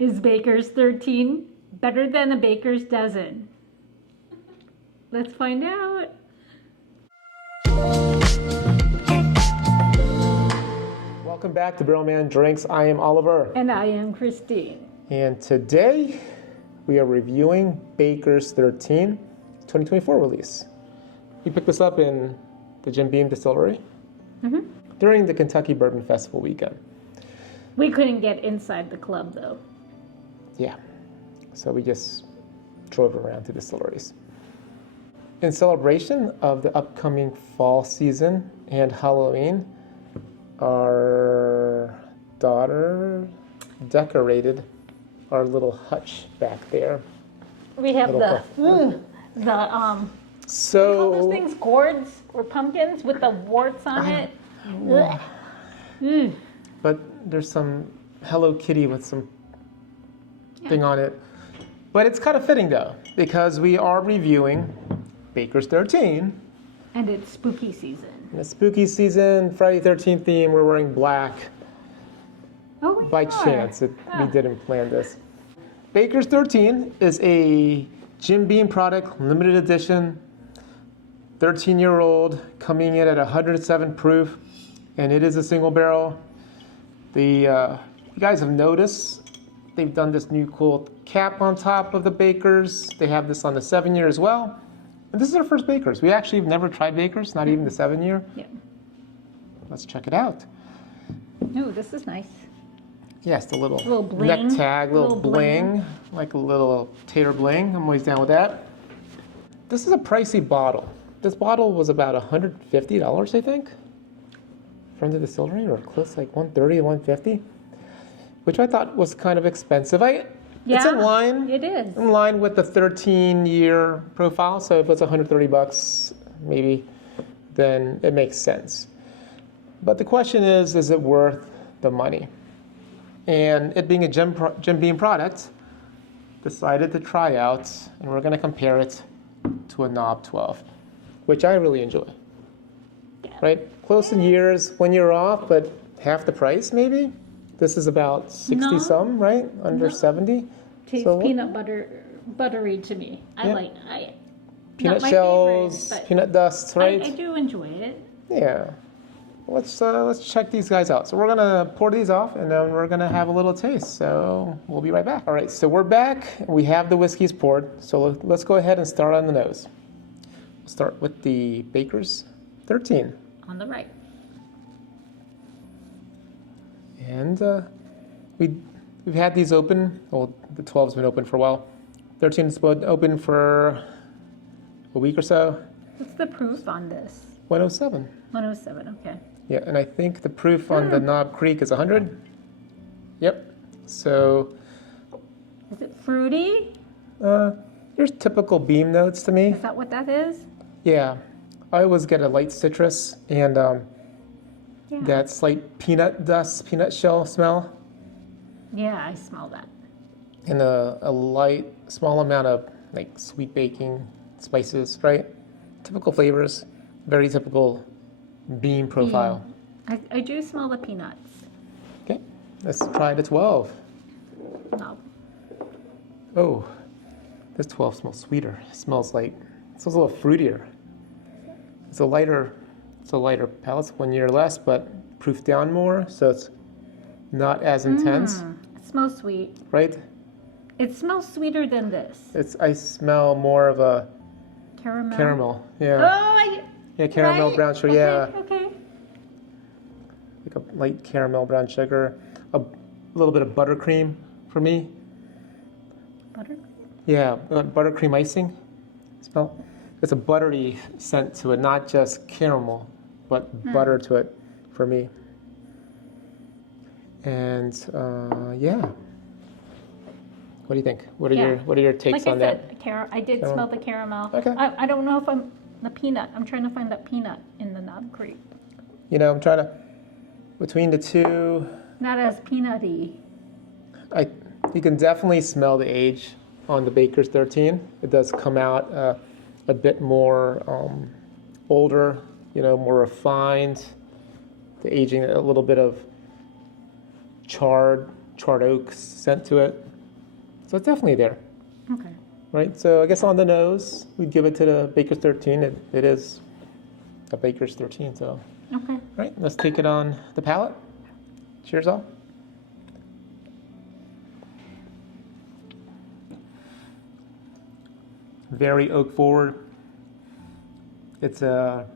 Is Baker's 13 better than a Baker's dozen? Let's find out. Welcome back to Barrel Man Drinks. I am Oliver. And I am Christine. And today we are reviewing Baker's 13 2024 release. We picked this up in the Jim Beam Distillery during the Kentucky Bourbon Festival weekend. We couldn't get inside the club though. Yeah, so we just drove around to distilleries. In celebration of the upcoming fall season and Halloween, our daughter decorated our little hutch back there. We have So what do you call those things, gourds or pumpkins with the warts on it. But there's some Hello Kitty with some thing on it. But it's kind of fitting though, because we are reviewing Baker's 13. And it's spooky season. In the spooky season, Friday 13th theme, we're wearing black. Oh, we By are. chance, we didn't plan this. Baker's 13 is a Jim Beam product, limited edition, 13-year-old, coming in at 107 proof, and it is a single barrel. You guys have noticed they've done this new cool cap on top of the Baker's. They have this on the 7-year as well. And this is our first Baker's. We actually have never tried Baker's, not even the 7-year. Yeah. Let's check it out. Ooh, this is nice. Yes, the little bling. neck tag, little Little bling, like a little tater bling. I'm always down with that. This is a pricey bottle. This bottle was about $150, I think, from the distillery, or close to like $130 to $150, which I thought was kind of expensive. It's in line. It is. In line with the 13-year profile. So if it's $130 maybe, then it makes sense. But the question is it worth the money? And it being a Jim Beam product, decided to try out, and we're going to compare it to a Knob 12, which I really enjoy. Yeah. Right? Close in years, 1 year off, but half the price maybe. This is about 60 some, right? Under 70. Tastes So peanut buttery to me. Peanut not my shells, favorite, but peanut dust, right? I do enjoy it. Yeah. Let's check these guys out. So we're gonna pour these off, and then we're gonna have a little taste. So we'll be right back. All right. So we're back. We have the whiskeys poured. So let's go ahead and start on the nose. We'll start with the Baker's 13. On the right. And we've had these open. Well, the 12's been open for a while. 13's been open for a week or so. What's the proof on this? 107. 107, okay. Yeah, and I think the proof on the Knob Creek is 100. Yep. So Is it fruity? here's typical Beam notes to me. Is that what that is? Yeah, I always get a light citrus and that slight peanut dust, peanut shell smell, Yeah, I smell that. and a light, small amount of like sweet baking spices, right? Typical flavors, very typical Beam profile. I do smell the peanuts. Okay, let's try the 12. No. Oh, this 12 smells sweeter. It smells a little fruitier. It's a lighter palate, 1 year less, but proof down more, so it's not as intense, It smells sweet. right? It smells sweeter than this. I smell more of a Caramel. yeah. Yeah, caramel, right? brown sugar, Okay, yeah. Okay. Like a light caramel, brown sugar. A little bit of buttercream for me. Butter? Yeah, buttercream icing smell. It's a buttery scent to it, not just caramel, but butter to it for me. And yeah. What do you think? What are your takes like on I that? said, I did smell the caramel. Okay. I don't know if I'm the peanut. I'm trying to find that peanut in the Knob Creek. You know, I'm trying to between the two. Not as peanutty. You can definitely smell the age on the Baker's 13. It does come out a bit more older, more refined. The aging, a little bit of charred oak scent to it. So it's definitely there, Okay. right? So I guess on the nose, we'd give it to the Baker's 13. It is a Baker's 13, so. Okay. Right, let's take it on the palate. Cheers all. Very oak forward. It's a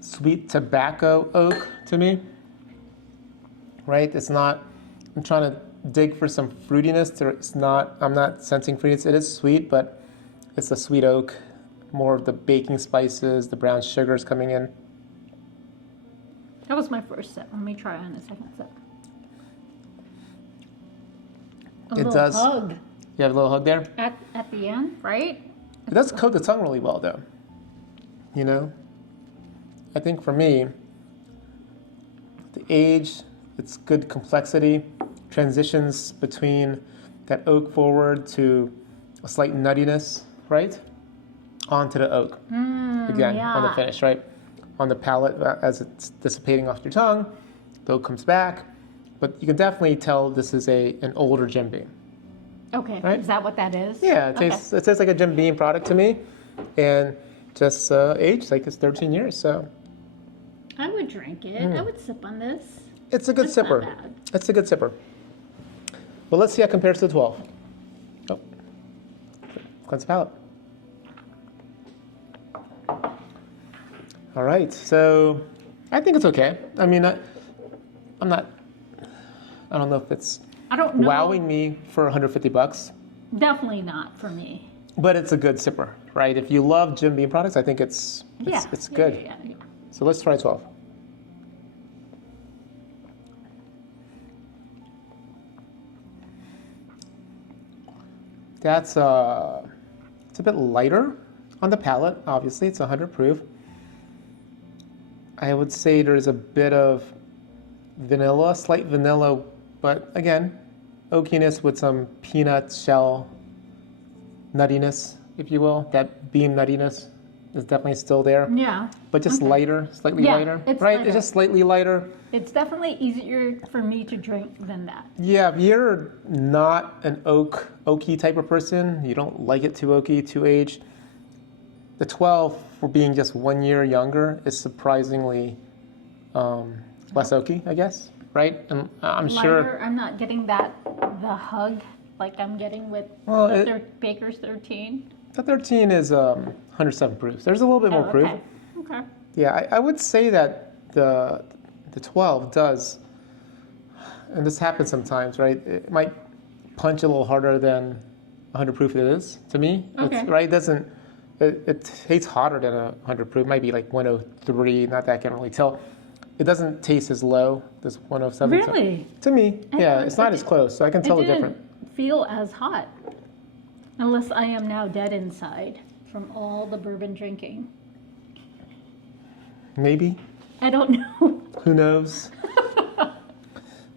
sweet tobacco oak to me, right? It's not, I'm trying to dig for some fruitiness. It's not, I'm not sensing fruitiness. It is sweet, but it's a sweet oak. More of the baking spices, the brown sugars coming in. That was my first sip. Let me try on the second sip. A It little does. hug You have a little hug there? at the end, right? It does coat the tongue really well, though. You know? I think for me, the age, it's good complexity, transitions between that oak forward to a slight nuttiness, right? Onto the oak. Again, on the yeah. finish, right? On the palate, as it's dissipating off your tongue, the oak comes back. But you can definitely tell this is an older Jim Beam. Okay. Right? Is that what that is? Yeah, it tastes like a Jim Beam product to me. And just aged like it's 13 years, so. I would drink it. I would sip on this. It's a good It's not sipper. bad. It's a good sipper. Well, let's see how it compares to the 12. Oh, cleanse the palate. All right, so I think it's okay. I mean, I don't know if it's I don't know. wowing me for 150 bucks, Definitely not for me. but it's a good sipper, right? If you love Jim Beam products, I think it's Yeah. good. Yeah. So let's try 12. That's it's a bit lighter on the palate. Obviously, it's 100 proof. I would say there's a bit of vanilla, slight vanilla, but again, oakiness with some peanut shell nuttiness, if you will. That bean nuttiness is definitely still there, Yeah. but just lighter, slightly Yeah, lighter, it's right? lighter. It's just slightly lighter. It's definitely easier for me to drink than that. Yeah, if you're not an oaky type of person, you don't like it too oaky, too aged, the 12, for being just 1 year younger, is surprisingly less oaky, I guess, right? And I'm sure. Lighter, I'm not getting the hug like I'm getting with Well, the Baker's 13. The 13 is 107 proof. There's a little bit more proof. Okay. Okay. Yeah, I would say that the 12 does, and this happens sometimes, right? It might punch a little harder than 100 proof it is to me. Okay. It's, right? It tastes hotter than 100 proof. It might be like 103. Not that I can really tell. It doesn't taste as low as 107. Really? To me, yeah, it's not as close, so I can tell the It difference. didn't feel as hot. Unless I am now dead inside from all the bourbon drinking. Maybe. I don't know. Who knows?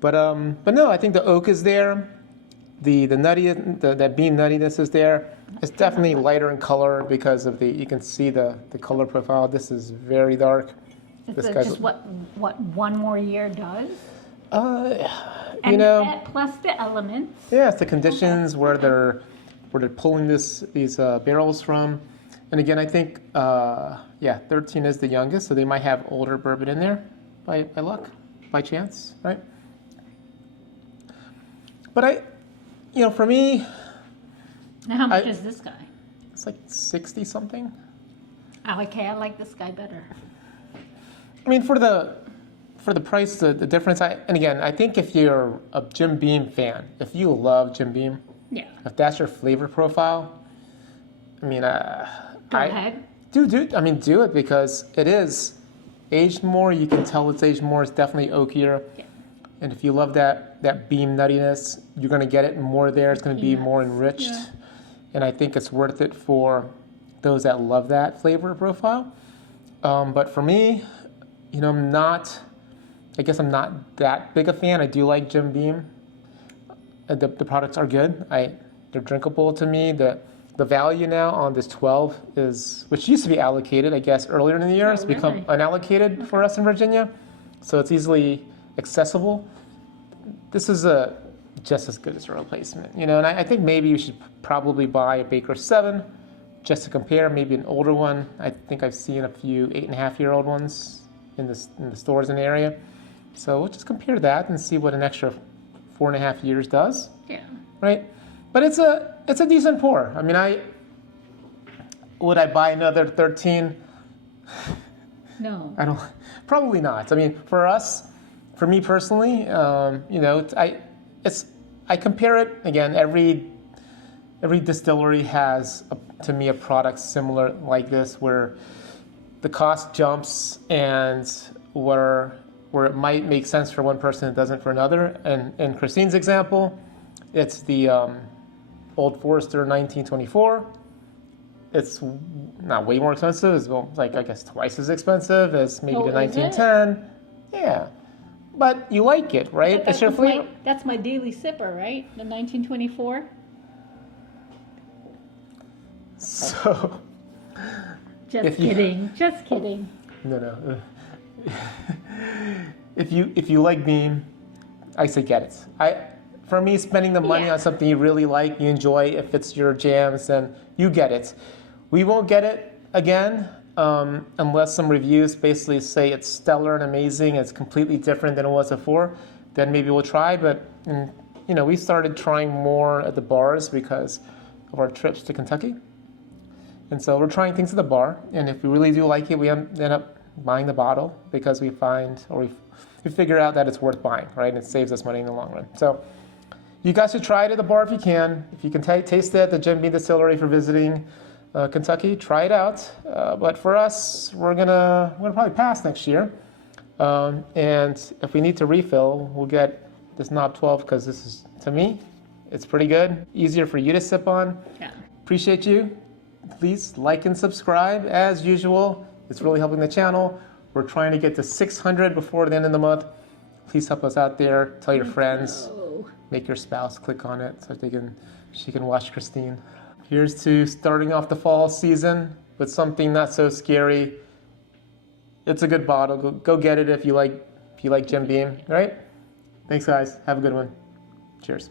But no, I think the oak is there. The nutty, that bean nuttiness is there. It's definitely lighter in color because of you can see the color profile. This is very dark. Is This it guy's- just what 1 more year does? You And know, plus the elements. yeah, it's the conditions where they're pulling these barrels from. And again, I think 13 is the youngest, so they might have older bourbon in there by luck, by chance, right? But for me, Now, how much is this guy? it's like 60 something. Oh, okay, I like this guy better. I mean, for the price, the difference. And again, I think if you're a Jim Beam fan, if you love Jim Beam, Yeah. if that's your flavor profile, I mean, Go ahead. do it because it is aged more. You can tell it's aged more. It's definitely oakier. Yeah. And if you love that beam nuttiness, you're going to get it more there. It's going to be more enriched. Yeah. And I think it's worth it for those that love that flavor profile. But for me, I'm not that big a fan. I do like Jim Beam. The products are good. They're drinkable to me. The value now on this 12 is, which used to be allocated, I guess, earlier in the year, it's become really? unallocated for us in Virginia. So it's easily accessible. This is a just as good as a replacement. You know, and I think maybe you should probably buy a Baker 7 just to compare, maybe an older one. I think I've seen a few 8.5-year-old ones in the stores in the area. So we'll just compare that and see what an extra 4.5 years does. Yeah. Right? But it's a decent pour. I mean, would I buy another 13? No. I don't. Probably not. I mean, for me personally, you know, I compare it again. Every distillery has, to me, a product similar like this, where the cost jumps and where it might make sense for one person, it doesn't for another. And in Christine's example, it's the Old Forester 1924. It's not way more expensive. It's like, I guess, twice as expensive as maybe the 1910. Yeah. But you like it, right? It's your flavor. That's my daily sipper, right? The 1924. So. Just kidding. Just kidding. No. If you like Beam, I say get it. For me, spending the money on something you really like, you enjoy, if it's your jams, then you get it. We won't get it again unless some reviews basically say it's stellar and amazing, it's completely different than it was before. Then maybe we'll try. But you know, we started trying more at the bars because of our trips to Kentucky, and so we're trying things at the bar. And if we really do like it, we end up buying the bottle because we find, or we figure out that it's worth buying, right? And it saves us money in the long run. So you guys should try it at the bar if you can. If you can taste it at the Jim Beam Distillery for visiting Kentucky, try it out. But for us, we're gonna probably pass next year. And if we need to refill, we'll get this Knob 12 because this is, to me, it's pretty good. Easier for you to sip on. Yeah. Appreciate you. Please like and subscribe as usual. It's really helping the channel. We're trying to get to 600 before the end of the month. Please help us out there. Tell your friends. Make your spouse click on it so she can watch Christine. Here's to starting off the fall season with something not so scary. It's a good bottle. Go get it if you like Jim Beam. All right? Thanks, guys. Have a good one. Cheers.